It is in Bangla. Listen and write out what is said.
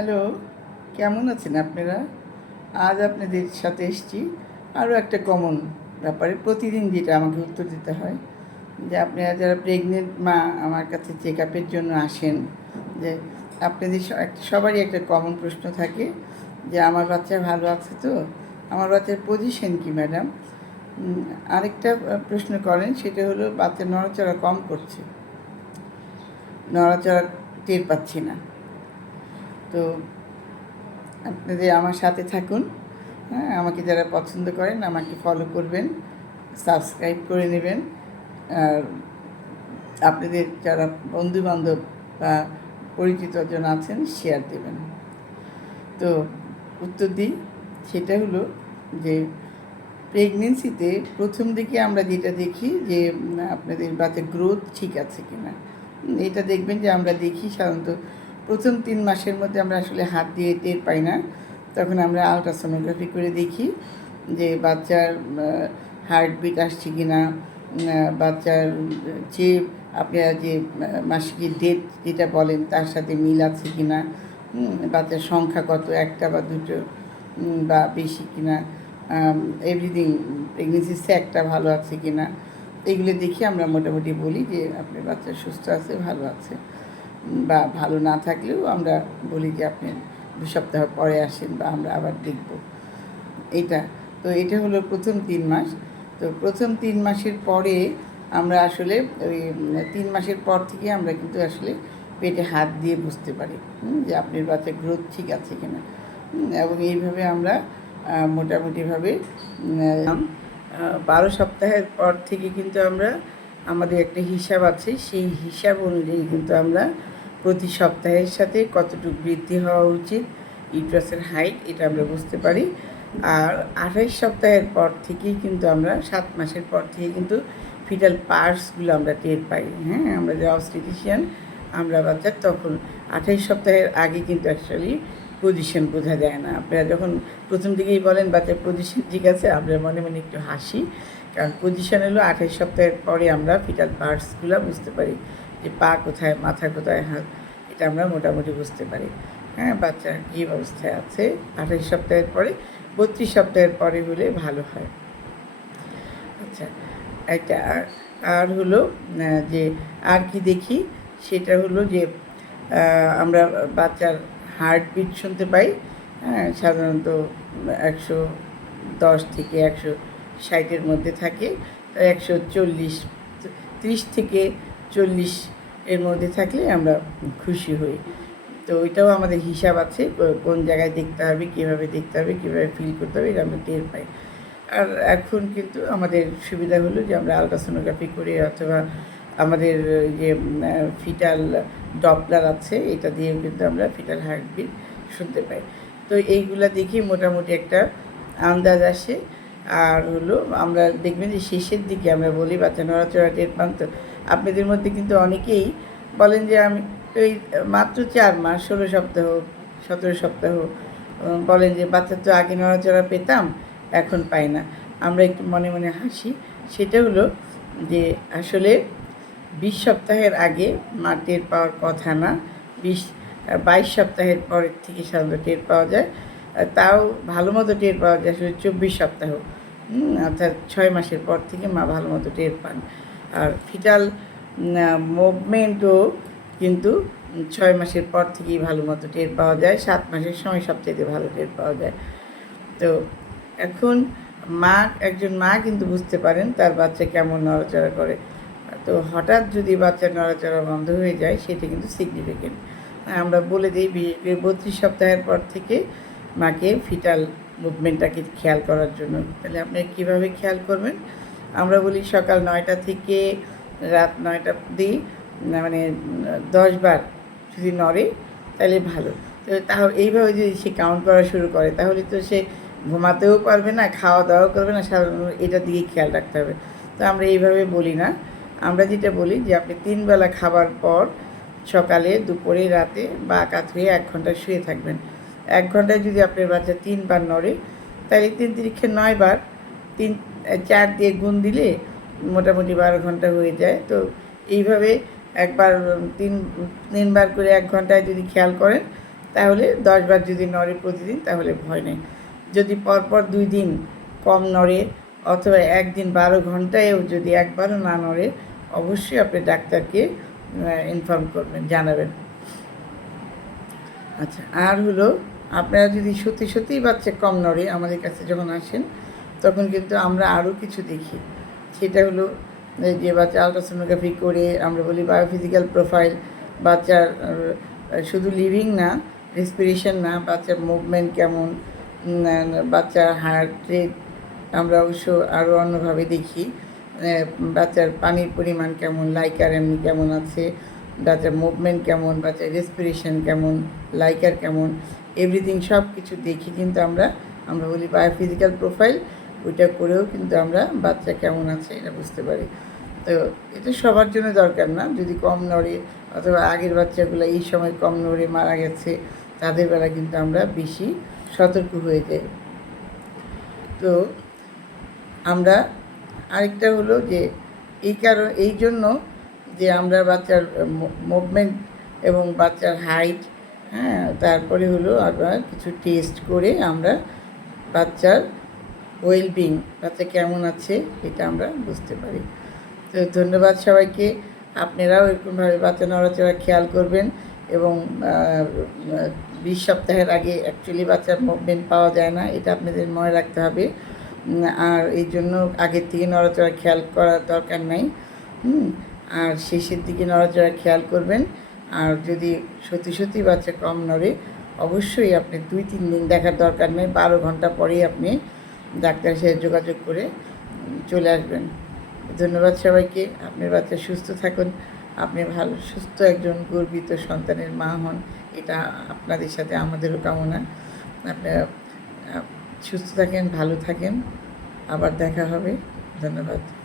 হ্যালো, কেমন আছেন আপনারা? আজ আপনাদের সাথে এসেছি আরও একটা কমন ব্যাপারে, প্রতিদিন যেটা আমাকে উত্তর দিতে হয়, যে আপনারা যারা প্রেগনেন্ট মা, আমার কাছে চেক আপের জন্য আসেন, যে আপনাদের সবারই একটা কমন প্রশ্ন থাকে, যে আমার বাচ্চা ভালো আছে তো? আমার বাচ্চার পজিশন কি ম্যাডাম আরেকটা প্রশ্ন করেন, সেটা হলো বাচ্চা নড়াচড়া কম করছে, নড়াচড়া টের পাচ্ছি না। তো আপনাদের আমার সাথে থাকুন হ্যাঁ আমাকে যারা পছন্দ করেন আমাকে ফলো করবেন সাবস্ক্রাইব করে নেবেন। আর আপনাদের যারা বন্ধুবান্ধব বা পরিচিত জন আছেন শেয়ার দেবেন। তো উত্তর দিই, সেটা হলো যে প্রেগনেন্সিতে প্রথম দিকে আমরা যেটা দেখি যে, আপনাদের বাচ্চার গ্রোথ ঠিক আছে কিনা। এটা দেখবেন যে আমরা দেখি সাধারণত প্রথম তিন মাসের মধ্যে আমরা আসলে হাত দিয়ে টের পাই না। তখন আমরা আলট্রাসোনোগ্রাফি করে দেখি যে বাচ্চার হার্টবিট আসছে কি না বাচ্চার যে আপনারা যে আহ, মাসিকের ডেট যেটা বলেন তার সাথে মিল আছে কি না বাচ্চার সংখ্যা কত একটা বা দুটো বা বেশি কি না এভরিথিং প্রেগনেন্সি স্যাকটা ভালো আছে কি না এগুলো দেখে আমরা মোটামুটি বলি যে আপনার বাচ্চা সুস্থ আছে ভালো আছে। বা ভালো না থাকলেও আমরা বলি যে আপনি দু সপ্তাহ পরে আসেন বা আমরা আবার দেখব। এটা, তো এটা হলো প্রথম তিন মাস। তো প্রথম তিন মাসের পরে আমরা আসলে ওই তিন মাসের পর থেকে আমরা কিন্তু আসলে পেটে হাত দিয়ে বুঝতে পারি যে আপনার বাচ্চার গ্রোথ ঠিক আছে কিনা এবং এইভাবে আমরা মোটামুটিভাবে বারো সপ্তাহের পর থেকে কিন্তু আমরা, আমাদের একটা হিসাব আছে, সেই হিসাব অনুযায়ী কিন্তু আমরা প্রতি সপ্তাহের সাথে কতটুকু বৃদ্ধি হওয়া উচিত, ইউট্রাসের হাইট, এটা আমরা বুঝতে পারি। আর আঠাইশ সপ্তাহের পর থেকেই কিন্তু আমরা, সাত মাসের পর থেকে কিন্তু ফিটাল পার্টসগুলো আমরা টের পাই। হ্যাঁ আমরা যে অবস্টিটিশিয়ান আমরা বাচ্চার তখন আঠাইশ সপ্তাহের আগে কিন্তু অ্যাকচুয়ালি পজিশন বোঝা যায় না। আপনারা যখন প্রথম দিকেই বলেন বাচ্চার পজিশন ঠিক আছে? আমরা মনে মনে একটু হাসি। কারণ পজিশন হলো আঠাইশ সপ্তাহের পরে আমরা ফিটাল পার্টসগুলো বুঝতে পারি। যে পা কোথায়, মাথা কোথায়, হাত, এটা আমরা মোটামুটি বুঝতে পারি। হ্যাঁ বাচ্চা কী অবস্থায় আছে? আঠাশ সপ্তাহের পরে, বত্রিশ সপ্তাহের পরে হলে ভালো হয়। আচ্ছা একটা আর- হলো যে আর কি দেখি, সেটা হলো যে আমরা বাচ্চার হার্টবিট শুনতে পাই। হ্যাঁ সাধারণত একশো দশ থেকে একশো ষাটের মধ্যে থাকে। একশো চল্লিশ, ত্রিশ থেকে চল্লিশ এর মধ্যে থাকলে আমরা খুশি হই। তো ওইটাও আমাদের হিসাব আছে কোন জায়গায় দেখতে হবে, কীভাবে দেখতে হবে, কীভাবে ফিল করতে হবে, এটা আমরা টের পাই। আর এখন কিন্তু আমাদের সুবিধা হলো যে আমরা আলট্রাসোনোগ্রাফি করি অথবা আমাদের যে ফিটাল ডপলার আছে, এটা দিয়েও কিন্তু আমরা ফিটাল হার্টবিট শুনতে পাই। তো এইগুলা দেখে মোটামুটি একটা আন্দাজ আসে। আর হলো আমরা দেখবেন যে শেষের দিকে আমরা বলি, বাচ্চা নড়াচড়া টের পান তো। আপনাদের মধ্যে কিন্তু অনেকেই বলেন যে আমি ওই মাত্র চার মাস, ষোলো সপ্তাহ, সতেরো সপ্তাহ বলেন যে বাচ্চা তো আগে নড়াচড়া পেতাম, এখন পাই না। আমরা একটু মনে মনে হাসি। সেটা হলো যে আসলে বিশ সপ্তাহের আগে মা টের পাওয়ার কথা না। বিশ, বাইশ সপ্তাহের পরের থেকে সাধারণত টের পাওয়া যায়। তাও ভালো মতো টের পাওয়া যায় শুধু চব্বিশ সপ্তাহ অর্থাৎ ছয় মাসের পর থেকে মা ভালো মতো টের পান। আর ফিটাল মুভমেন্টও কিন্তু ছয় মাসের পর থেকেই ভালো মতো টের পাওয়া যায়, সাত মাসের সময় সবচেয়ে ভালো টের পাওয়া যায়। তো এখন মা, একজন মা কিন্তু বুঝতে পারেন তার বাচ্চা কেমন নড়াচড়া করে। তো হঠাৎ যদি বাচ্চার নড়াচড়া বন্ধ হয়ে যায়, সেটা কিন্তু সিগনিফিকেন্ট আমরা বলে দিই বত্রিশ সপ্তাহের পর থেকে মাকে ফিটাল মুভমেন্টটাকে খেয়াল করার জন্য। তাহলে আপনি কীভাবে খেয়াল করবেন? আমরা বলি সকাল নয়টা থেকে রাত নয়টা অবধি মানে দশ বার যদি নড়ে, তাহলে ভালো। তো তাহলে এইভাবে যদি সে কাউন্ট করা শুরু করে, তাহলে তো সে ঘুমাতেও পারবে না খাওয়া দাওয়াও করবে না, সাধারণত এটা দিকে খেয়াল রাখতে হবে। তো আমরা এইভাবে বলি না। আমরা যেটা বলি যে আপনি তিন বেলা খাবার পর সকালে, দুপুরে, রাতে বা কাত হয়ে এক ঘণ্টা শুয়ে থাকবেন। এক ঘন্টায় যদি আপনার বাচ্চা তিনবার নড়ে, তাহলে তিন তিরিক্ষে নয় বার তিন, চার দিয়ে গুণ দিলে মোটামুটি বারো ঘণ্টা হয়ে যায়। তো এইভাবে একবার, তিন, তিনবার করে এক ঘন্টায় যদি খেয়াল করেন, তাহলে দশবার যদি নড়ে প্রতিদিন, তাহলে ভয় নেই। যদি পরপর দুই দিন কম নড়ে অথবা একদিন বারো ঘন্টায়ও যদি একবারও না নড়ে, অবশ্যই আপনি ডাক্তারকে ইনফর্ম করবেন, জানাবেন। আচ্ছা আর হলো আপনারা যদি সত্যি সত্যিই বাচ্চা কম নড়ে আমাদের কাছে যখন আসেন, তখন কিন্তু আমরা আরও কিছু দেখি। সেটা হলো যে বাচ্চা আলট্রাসোনোগ্রাফি করে, আমরা বলি বায়োফিজিক্যাল প্রোফাইল বাচ্চার শুধু লিভিং না রেসপিরেশন না, বাচ্চার মুভমেন্ট কেমন বাচ্চার হার্ট রেট আমরা অবশ্য আরও অন্যভাবে দেখি। বাচ্চার পানির পরিমাণ কেমন লাইকার এমনি কেমন আছে, বাচ্চার মুভমেন্ট কেমন, বাচ্চার রেসপিরেশন কেমন লাইকার কেমন। এভরিথিং সব কিছু দেখি কিন্তু আমরা আমরা বলি বায়োফিজিক্যাল প্রোফাইল ওইটা করেও কিন্তু আমরা বাচ্চা কেমন আছে এটা বুঝতে পারি। তো এটা সবার জন্য দরকার না, যদি কম নড়ে, অথবা আগের বাচ্চাগুলো এই সময় কম নড়ে মারা গেছে, তাদের বেলা কিন্তু আমরা বেশি সতর্ক হয়ে যাই। তো আমরা আরেকটা হলো যে, এই কারণ, এই জন্য যে আমরা বাচ্চার মুভমেন্ট এবং বাচ্চার হাইট হ্যাঁ তারপরে হলো আমরা কিছু টেস্ট করে আমরা বাচ্চার ওয়েলবিং বাচ্চা কেমন আছে এটা আমরা বুঝতে পারি। তো ধন্যবাদ সবাইকে। আপনারাও এরকমভাবে বাচ্চা নড়াচড়া খেয়াল করবেন এবং বিশ সপ্তাহের আগে অ্যাকচুয়ালি বাচ্চার মুভমেন্ট পাওয়া যায় না, এটা আপনাদের মনে রাখতে হবে। আর এই জন্য আগের থেকে নড়াচড়া খেয়াল করার দরকার নাই। আর শেষের দিকে নড়াচড়া খেয়াল করবেন। আর যদি সত্যি সত্যি বাচ্চা কম নড়ে, অবশ্যই আপনি দুই, তিন দিন দেখার দরকার নেই। বারো ঘণ্টা পরেই আপনি ডাক্তারের সাথে যোগাযোগ করে চলে আসবেন। ধন্যবাদ সবাইকে। আপনার বাচ্চা সুস্থ থাকুন। আপনি ভালো, সুস্থ একজন গর্বিত সন্তানের মা হন। এটা আপনাদের সাথে, আমাদেরও কামনা। আপনারা সুস্থ থাকেন, ভালো থাকেন। আবার দেখা হবে। ধন্যবাদ।